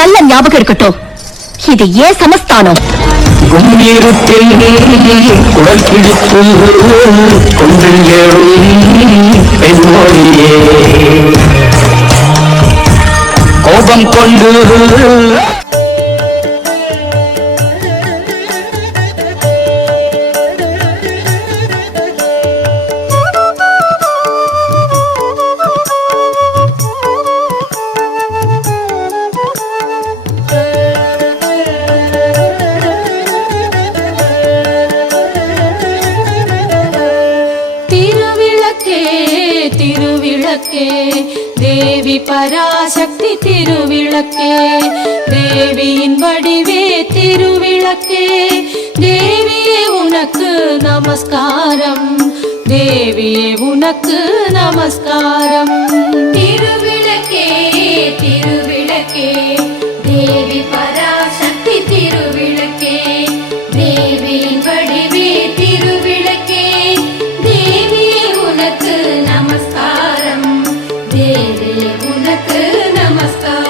நல்ல ஞாபகம் இருக்கட்டும். இது ஏன் சமஸ்தானம்? கும்மிருத்தில் குடல் பிடித்து கொன்றில் பெண்மொழியே கோபம் கொண்டு தேவி பராசக்தி திருவிளக்கே தேவியின் வடிவே திருவிளக்கே தேவியே உனக்கு நமஸ்காரம் தேவியே உனக்கு நமஸ்காரம் திருவிளக்கே தேவியே உனக்கு நமஸ்காரம்.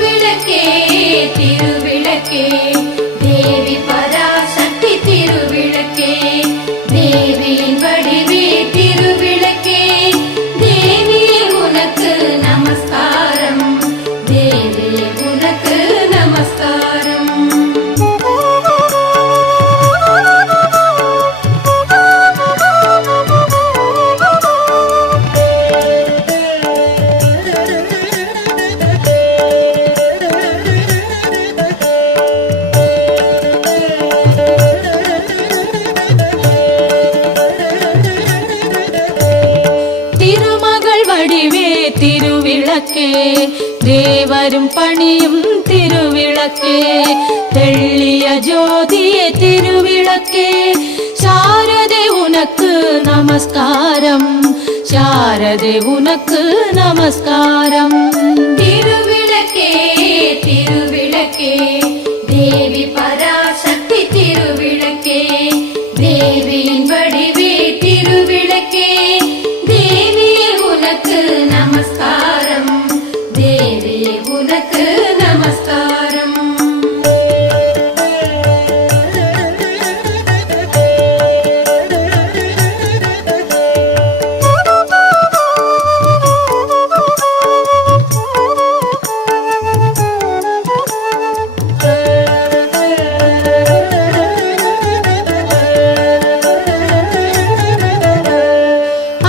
திருமகள் வடிவே திருவிளக்கே தேவரும் பணியும் திருவிளக்கே தெள்ளிய ஜோதியே திருவிளக்கே சாரதே உனக்கு நமஸ்காரம் சாரதே உனக்கு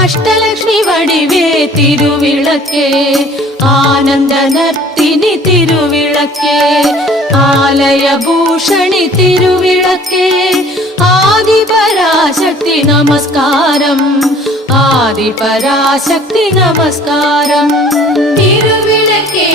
அஷ்டலக்ஷ்மி வடிவே திருவிளக்கே ஆனந்த நர்த்தினி திருவிளக்கே ஆலய பூஷணி திருவிளக்கே ஆதிபராசக்தி நமஸ்காரம் ஆதிபராசக்தி நமஸ்காரம் திருவிளக்கே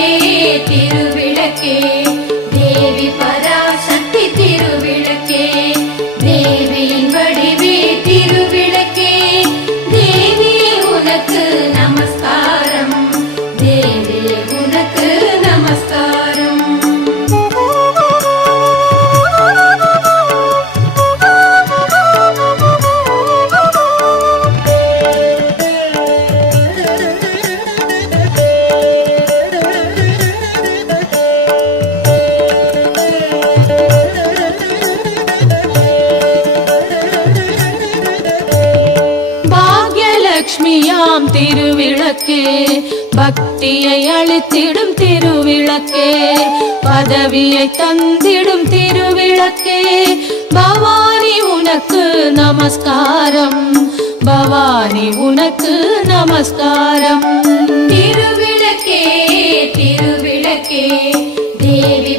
லட்சுமியாம் திருவிளக்கே பக்தியை அளித்திடும் திருவிளக்கே பதவியை தந்திடும் திருவிளக்கே. பவானி உனக்கு நமஸ்காரம். பவானி உனக்கு நமஸ்காரம். திருவிளக்கே திருவிளக்கே தேவி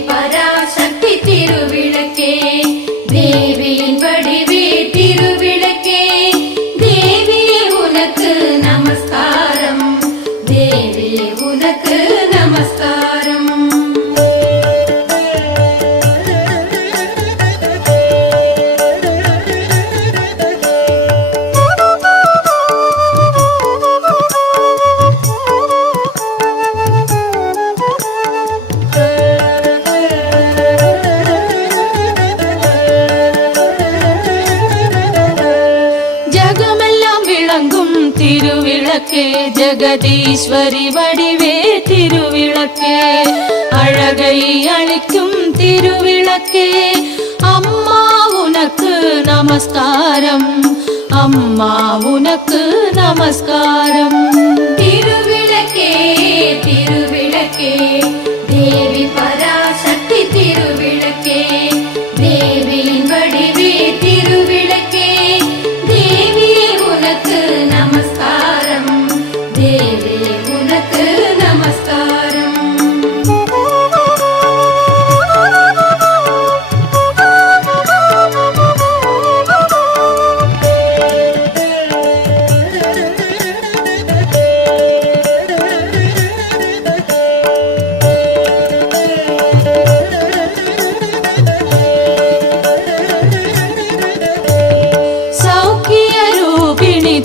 விளக்கே ஜெகதீஸ்வரி வடிவே திருவிளக்கே. அழகை அளிக்கும் திருவிளக்கே. அம்மா உனக்கு நமஸ்காரம். அம்மா உனக்கு நமஸ்காரம். திருவிளக்கே திருவிளக்கே.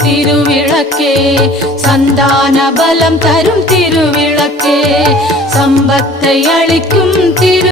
திருவிளக்கே. சந்தான பலம் தரும் திருவிளக்கே. சம்பத்தை அளிக்கும் திரு